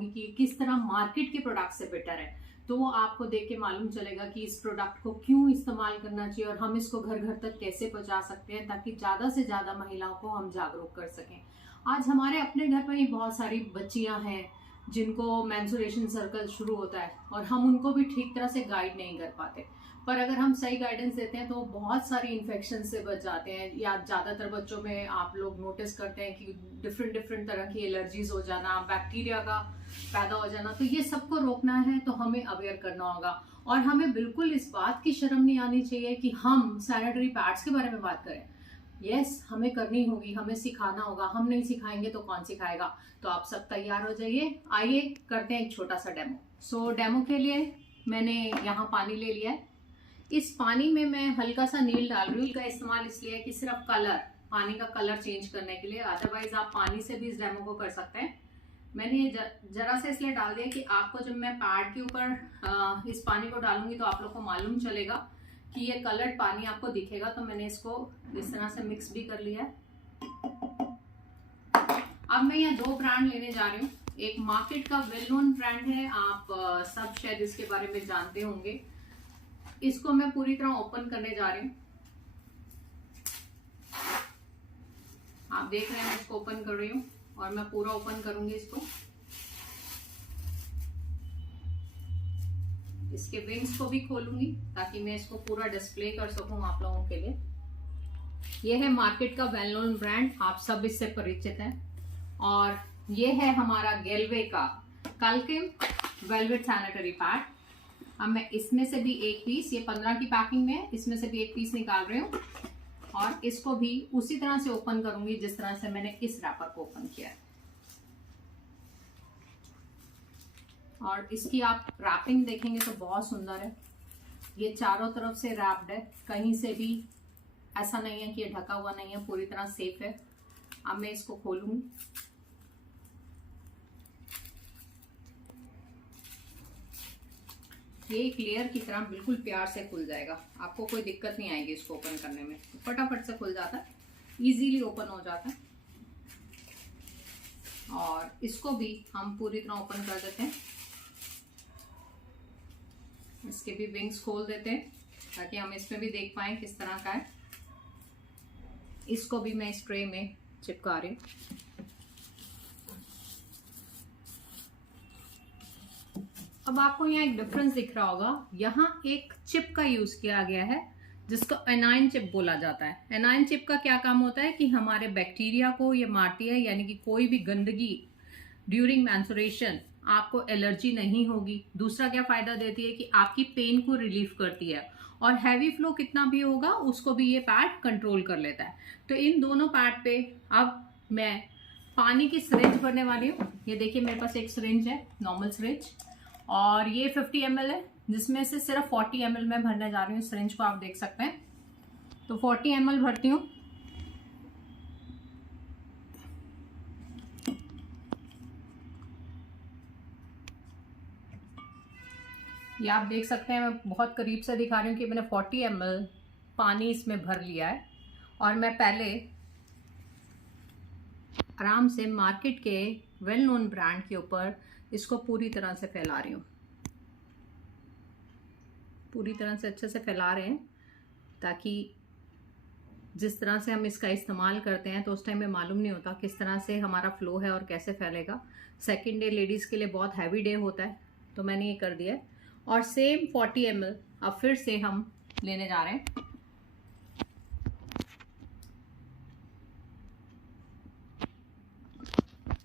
बताऊंगी कि किस तरह मार्केट के प्रोडक्ट से बेटर है। तो वो आपको देख के मालूम चलेगा कि इस प्रोडक्ट को क्यों इस्तेमाल करना चाहिए और हम इसको घर घर तक कैसे पहुंचा सकते हैं, ताकि ज्यादा से ज्यादा महिलाओं को हम जागरूक कर सकें। आज हमारे अपने घर में ही बहुत सारी बच्चियां हैं जिनको मेंस्ट्रुएशन सर्कल शुरू होता है और हम उनको भी ठीक तरह से गाइड नहीं कर पाते। पर अगर हम सही गाइडेंस देते हैं तो बहुत सारी इन्फेक्शन से बच जाते हैं। या ज्यादातर बच्चों में आप लोग नोटिस करते हैं कि डिफरेंट डिफरेंट तरह की एलर्जीज हो जाना, बैक्टीरिया का पैदा हो जाना। तो ये सबको रोकना है तो हमें अवेयर करना होगा। और हमें बिल्कुल इस बात की शर्म नहीं आनी चाहिए कि हम सैनिटरी पैड्स के बारे में बात करें। यस, हमें करनी होगी, हमें सिखाना होगा। हम नहीं सिखाएंगे तो कौन सिखाएगा। तो आप सब तैयार हो जाइए, आइए करते हैं एक छोटा सा डेमो। डेमो के लिए मैंने यहाँ पानी ले लिया है। इस पानी में मैं हल्का सा नील डाल रही हूँ। का इस्तेमाल इसलिए है कि सिर्फ कलर, पानी का कलर चेंज करने के लिए। अदरवाइज आप पानी से भी इस डेमो को कर सकते हैं। मैंने ये जरा से इसलिए डाल दिया कि आपको जब मैं पैड के ऊपर इस पानी को डालूंगी तो आप लोग को मालूम चलेगा कि ये कलर्ड पानी आपको दिखेगा। तो मैंने इसको इस तरह से मिक्स भी कर लिया है। अब मैं यहाँ 2 ब्रांड लेने जा रही हूँ। एक मार्केट का वेल नोन ब्रांड है, आप सब शायद इसके बारे में जानते होंगे। इसको मैं पूरी तरह ओपन करने जा रही हूँ। आप देख रहे हैं मैं इसको ओपन कर रही हूँ और मैं पूरा ओपन करूंगी इसको। इसके विंग्स को भी खोलूंगी ताकि मैं इसको पूरा डिस्प्ले कर सकूं आप लोगों के लिए। यह है मार्केट का वेल नोन ब्रांड, आप सब इससे परिचित हैं। और ये है हमारा गेलवे का कल्किम वेलवेट सैनिटरी पैड। अब मैं इसमें से भी एक पीस, ये 15 की पैकिंग में है, इसमें से भी एक पीस निकाल रही हूँ और इसको भी उसी तरह से ओपन करूंगी जिस तरह से मैंने इस रैपर को ओपन किया है। और इसकी आप रैपिंग देखेंगे तो बहुत सुंदर है। ये चारों तरफ से रैप्ड है, कहीं से भी ऐसा नहीं है कि ये ढका हुआ नहीं है, पूरी तरह सेफ है। अब मैं इसको खोलूंगी। ये एक लेयर की तरह बिल्कुल प्यार से खुल जाएगा, आपको कोई दिक्कत नहीं आएगी इसको ओपन करने में। फटाफट से खुल जाता है, इजीली ओपन हो जाता है। और इसको भी हम पूरी तरह ओपन कर देते हैं। इसके भी विंग्स खोल देते हैं ताकि हम इसमें भी देख पाएं किस तरह का है। इसको भी मैं इस ट्रे में चिपका रही हूँ। अब आपको यहाँ एक डिफरेंस दिख रहा होगा, यहाँ एक चिप का यूज किया गया है जिसको एनाइन चिप बोला जाता है। एनाइन चिप का क्या काम होता है कि हमारे बैक्टीरिया को ये मारती है, यानी कि कोई भी गंदगी ड्यूरिंग मेंस्ट्रुएशन आपको एलर्जी नहीं होगी। दूसरा क्या फायदा देती है कि आपकी पेन को रिलीफ करती है और हैवी फ्लो कितना भी होगा उसको भी ये पैड कंट्रोल कर लेता है। तो इन दोनों पैड पे अब मैं पानी की सिरिंज भरने वाली हूँ। ये देखिए मेरे पास एक सिरिंज है, नॉर्मल सिरिंज, और ये 50 ml है जिसमें से सिर्फ 40 ml मैं भरने जा रही हूँ। सिरिंज को आप देख सकते हैं। तो 40 ml भरती हूँ। ये आप देख सकते हैं, मैं बहुत करीब से दिखा रही हूँ कि मैंने 40 ml पानी इसमें भर लिया है। और मैं पहले आराम से मार्केट के वेल नोन ब्रांड के ऊपर इसको पूरी तरह से फैला रही हूँ। पूरी तरह से अच्छे से फैला रहे हैं ताकि जिस तरह से हम इसका इस्तेमाल करते हैं तो उस टाइम में मालूम नहीं होता किस तरह से हमारा फ्लो है और कैसे फैलेगा। सेकेंड डे लेडीज़ के लिए बहुत हैवी डे होता है, तो मैंने ये कर दिया है। और सेम 40 ml अब फिर से हम लेने जा रहे हैं।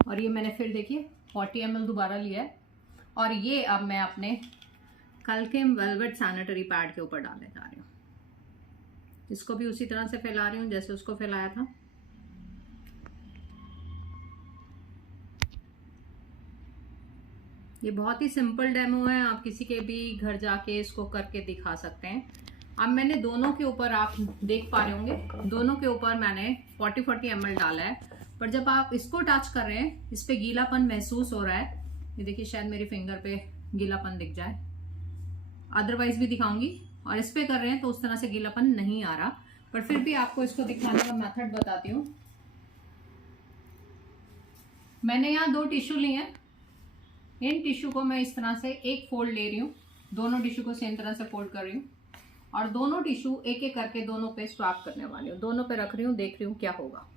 और ये मैंने फिर देखिए 40 ml दोबारा लिया है। और ये अब मैं अपने कल्किम वेलवेट सैनिटरी पैड के ऊपर डालने जा रही हूँ। इसको भी उसी तरह से फैला रही हूँ जैसे उसको फैलाया था। ये बहुत ही सिंपल डेमो है, आप किसी के भी घर जाके इसको करके दिखा सकते हैं। अब मैंने दोनों के ऊपर, आप देख पा रहे होंगे, दोनों के ऊपर मैंने 40 ml डाला है। पर जब आप इसको टच कर रहे हैं इस पे गीलापन महसूस हो रहा है। ये देखिए शायद मेरी फिंगर पे गीलापन दिख जाए, अदरवाइज भी दिखाऊंगी। और इस पे कर रहे हैं तो उस तरह से गीलापन नहीं आ रहा, पर फिर भी आपको इसको दिखाने का मेथड बताती हूँ। मैंने यहाँ 2 टिश्यू लिए हैं इन टिश्यू को मैं इस तरह से एक फोल्ड ले रही हूँ, दोनों टिश्यू को सेम तरह से फोल्ड कर रही हूँ और दोनों टिश्यू एक एक करके दोनों पे स्वैप करने वाली हूँ। दोनों पे रख रही हूँ, देख रही हूँ क्या होगा।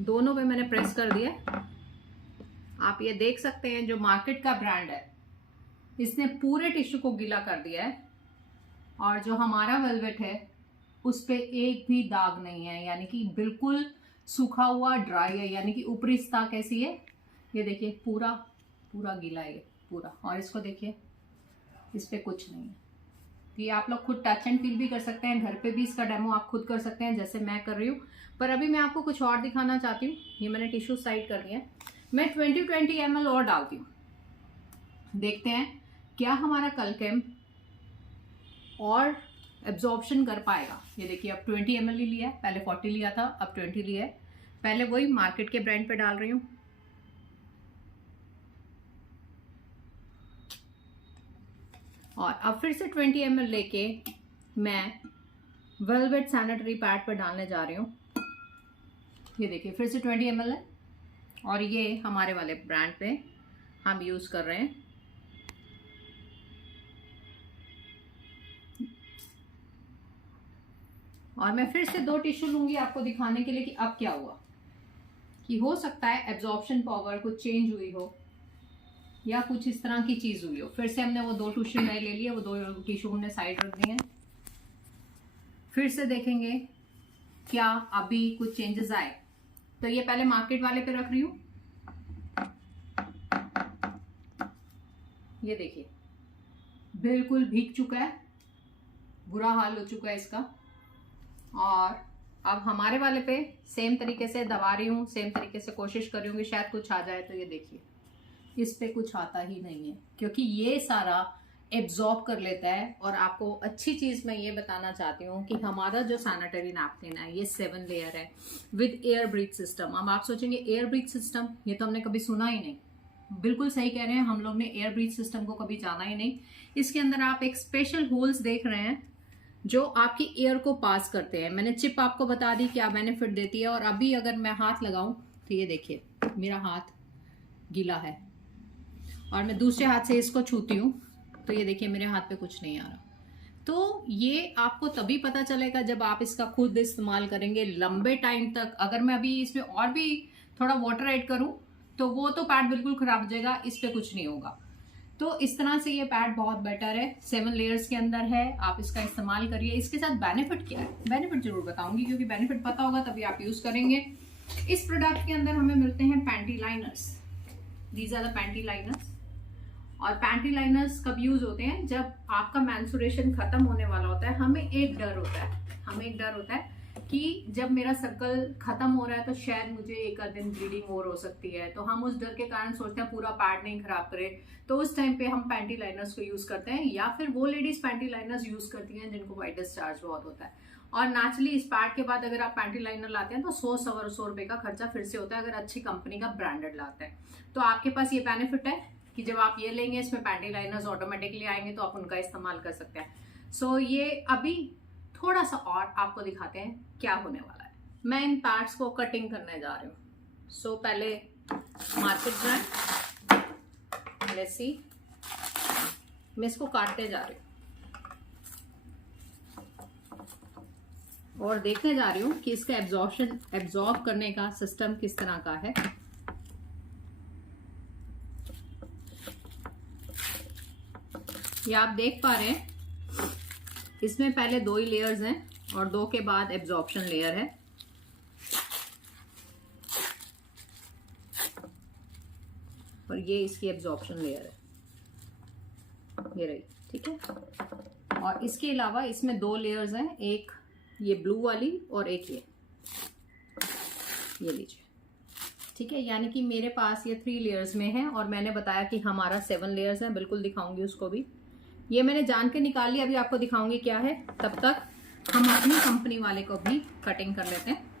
दोनों पे मैंने प्रेस कर दिया। आप ये देख सकते हैं जो मार्केट का ब्रांड है इसने पूरे टिश्यू को गीला कर दिया है और जो हमारा वेलवेट है उस पे एक भी दाग नहीं है, यानी कि बिल्कुल सूखा हुआ ड्राई है, यानी कि ऊपरी सतह कैसी है ये देखिए, पूरा पूरा गीला है ये पूरा। और इसको देखिए, इस पे कुछ नहीं है। तो ये आप लोग खुद टच एंड फील भी कर सकते हैं, घर पे भी इसका डेमो आप खुद कर सकते हैं जैसे मैं कर रही हूँ। पर अभी मैं आपको कुछ और दिखाना चाहती हूँ। ये मैंने टिश्यू साइड कर दिया है, मैं 20 ml और डालती हूँ। देखते हैं क्या हमारा कलकेम और एब्जॉर्प्शन कर पाएगा। ये देखिए अब 20 ml ही लिया है, पहले 40 लिया था, अब 20 लिया है। पहले वही मार्केट के ब्रांड पे डाल रही हूँ और अब फिर से 20 ml लेके मैं वेलवेट सैनिटरी पैड पर डालने जा रही हूँ। ये देखिए फिर से 20 ml है और ये हमारे वाले ब्रांड पे हम यूज कर रहे हैं। और मैं फिर से 2 टिश्यू लूंगी आपको दिखाने के लिए कि अब क्या हुआ, कि हो सकता है एब्जॉर्प्शन पावर कुछ चेंज हुई हो या कुछ इस तरह की चीज हुई हो। फिर से हमने वो 2 टिश्यू नए ले लिए, वो 2 टिश्यू हमने साइड रख दिए हैं। फिर से देखेंगे क्या अभी कुछ चेंजेस आए। तो ये पहले मार्केट वाले पे रख रही हूँ। ये देखिए बिल्कुल भीग चुका है, बुरा हाल हो चुका है इसका। और अब हमारे वाले पे सेम तरीके से दबा रही हूँ, सेम तरीके से कोशिश कर रही हूँ कि शायद कुछ आ जाए। तो ये देखिए इस पे कुछ आता ही नहीं है, क्योंकि ये सारा एब्जॉर्ब कर लेता है। और आपको अच्छी चीज मैं ये बताना चाहती हूँ कि हमारा जो सैनिटरी नैपकिन है ये 7 लेयर है विद एयर ब्रीथ सिस्टम। अब आप सोचेंगे एयर ब्रीथ सिस्टम, ये तो हमने कभी सुना ही नहीं। बिल्कुल सही कह रहे हैं, हम लोग ने एयर ब्रीथ सिस्टम को कभी जाना ही नहीं। इसके अंदर आप एक स्पेशल होल्स देख रहे हैं जो आपकी एयर को पास करते हैं। मैंने चिप आपको बता दी क्या बेनिफिट देती है। और अभी अगर मैं हाथ लगाऊं तो ये देखिए मेरा हाथ गीला है और मैं दूसरे हाथ से इसको छूती हूँ तो ये देखिए मेरे हाथ पे कुछ नहीं आ रहा। तो ये आपको तभी पता चलेगा जब आप इसका खुद इस्तेमाल करेंगे लंबे टाइम तक। अगर मैं अभी इसमें और भी थोड़ा वाटर ऐड करूं तो वो तो पैड बिल्कुल खराब हो जाएगा, इस पे कुछ नहीं होगा। तो इस तरह से ये पैड बहुत बेटर है, 7 लेयर्स के अंदर है, आप इसका इस्तेमाल करिए। इसके साथ बेनिफिट क्या है, बेनिफिट जरूर बताऊंगी, क्योंकि बेनिफिट पता होगा तभी आप यूज करेंगे। इस प्रोडक्ट के अंदर हमें मिलते हैं panty liners. These are the panty liners. और पैंटी लाइनर्स कब यूज होते हैं, जब आपका मेंस्ट्रुएशन खत्म होने वाला होता है। हमें एक डर होता है कि जब मेरा सर्कल खत्म हो रहा है तो शायद मुझे एक आध दिन ब्लीडिंग और हो सकती है। तो हम उस डर के कारण सोचते हैं पूरा पैड नहीं खराब करे, तो उस टाइम पे हम पैंटी लाइनर्स को यूज करते हैं। या फिर वो लेडीज पैंटी लाइनर्स यूज करती हैं जिनको वाइट डिस्चार्ज बहुत होता है। और नेचुरली इस पैड के बाद अगर आप पैंटी लाइनर लाते हैं तो 100 रुपए का खर्चा फिर से होता है, अगर अच्छी कंपनी का ब्रांडेड लाते हैं। तो आपके पास ये बेनिफिट है कि जब आप ये लेंगे इसमें पैंटी लाइनर्स ऑटोमेटिकली आएंगे तो आप उनका इस्तेमाल कर सकते हैं। सो ये अभी थोड़ा सा और आपको दिखाते हैं क्या होने वाला है। मैं इन पार्ट्स को कटिंग करने जा रही हूँ। सो पहले मार्केट ब्रांड, लेट्स सी, मैं इसको काटते जा रही हूँ और देखने जा रही हूँ कि इसका एब्जॉर्ब करने का सिस्टम किस तरह का है। ये आप देख पा रहे हैं इसमें पहले 2 ही लेयर्स हैं और 2 के बाद एब्जॉर्प्शन लेयर है। और ये इसकी एब्जॉर्प्शन लेयर है, ये रही, ठीक है। और इसके अलावा इसमें 2 लेयर्स हैं, एक ये ब्लू वाली और एक ये लीजिए, ठीक है। यानी कि मेरे पास ये 3 लेयर्स में है और मैंने बताया कि हमारा 7 लेयर्स हैं। बिल्कुल दिखाऊंगी उसको भी, ये मैंने जान के निकाल लिया, अभी आपको दिखाऊंगी क्या है। तब तक हम अपनी कंपनी वाले को भी कटिंग कर लेते हैं।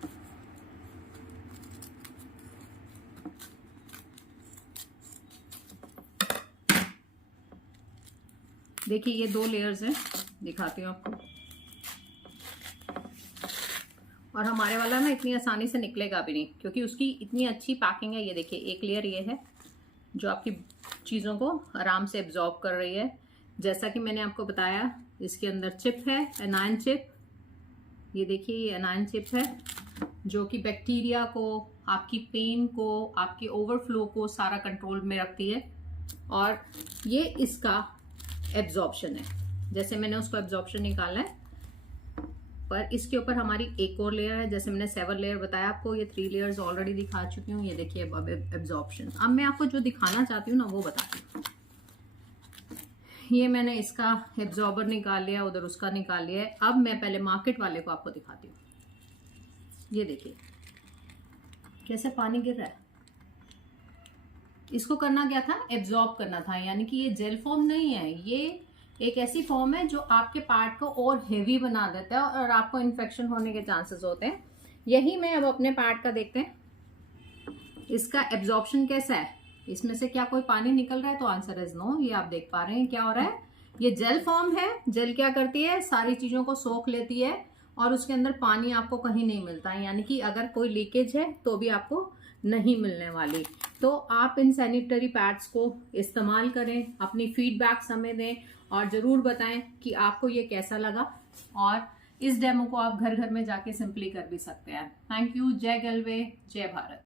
देखिए ये 2 लेयर्स हैं, दिखाती हूँ आपको। और हमारे वाला ना इतनी आसानी से निकलेगा भी नहीं, क्योंकि उसकी इतनी अच्छी पैकिंग है। ये देखिए एक लेयर ये है, जो आपकी चीज़ों को आराम से एब्जॉर्ब कर रही है। जैसा कि मैंने आपको बताया, इसके अंदर चिप है, एनायन चिप। ये देखिए, ये एनायन चिप है जो कि बैक्टीरिया को, आपकी पेन को, आपके ओवरफ्लो को सारा कंट्रोल में रखती है। और ये इसका एब्जॉर्प्शन है। जैसे मैंने उसको एब्जॉर्प्शन निकाला है, पर इसके ऊपर हमारी एक और लेयर है। जैसे मैंने 7 लेयर बताया आपको, ये 3 लेयर्स ऑलरेडी दिखा चुकी हूँ। ये देखिए अब एब्जॉर्प्शन। अब मैं आपको जो दिखाना चाहती हूँ ना वो बताती हूँ। ये मैंने इसका एब्जॉर्बर निकाल लिया, उधर उसका निकाल लिया है। अब मैं पहले मार्केट वाले को आपको दिखाती हूँ। ये देखिए कैसे पानी गिर रहा है। इसको करना क्या था, एब्जॉर्ब करना था। यानी कि ये जेल फॉर्म नहीं है, ये एक ऐसी फॉर्म है जो आपके पार्ट को और हेवी बना देता है और आपको इन्फेक्शन होने के चांसेस होते हैं। यही मैं अब अपने पार्ट का देखते हैं इसका एब्जॉर्प्शन कैसा है। इसमें से क्या कोई पानी निकल रहा है? तो आंसर इज नो। ये आप देख पा रहे हैं क्या हो रहा है। ये जेल फॉर्म है। जेल क्या करती है, सारी चीजों को सोख लेती है और उसके अंदर पानी आपको कहीं नहीं मिलता है। यानी कि अगर कोई लीकेज है तो भी आपको नहीं मिलने वाली। तो आप इन सैनिटरी पैड्स को इस्तेमाल करें, अपनी फीडबैक्स हमें दें और जरूर बताएं कि आपको ये कैसा लगा। और इस डेमो को आप घर घर में जाके सिंपली कर भी सकते हैं। Thank you. जय गलवे, जय भारत।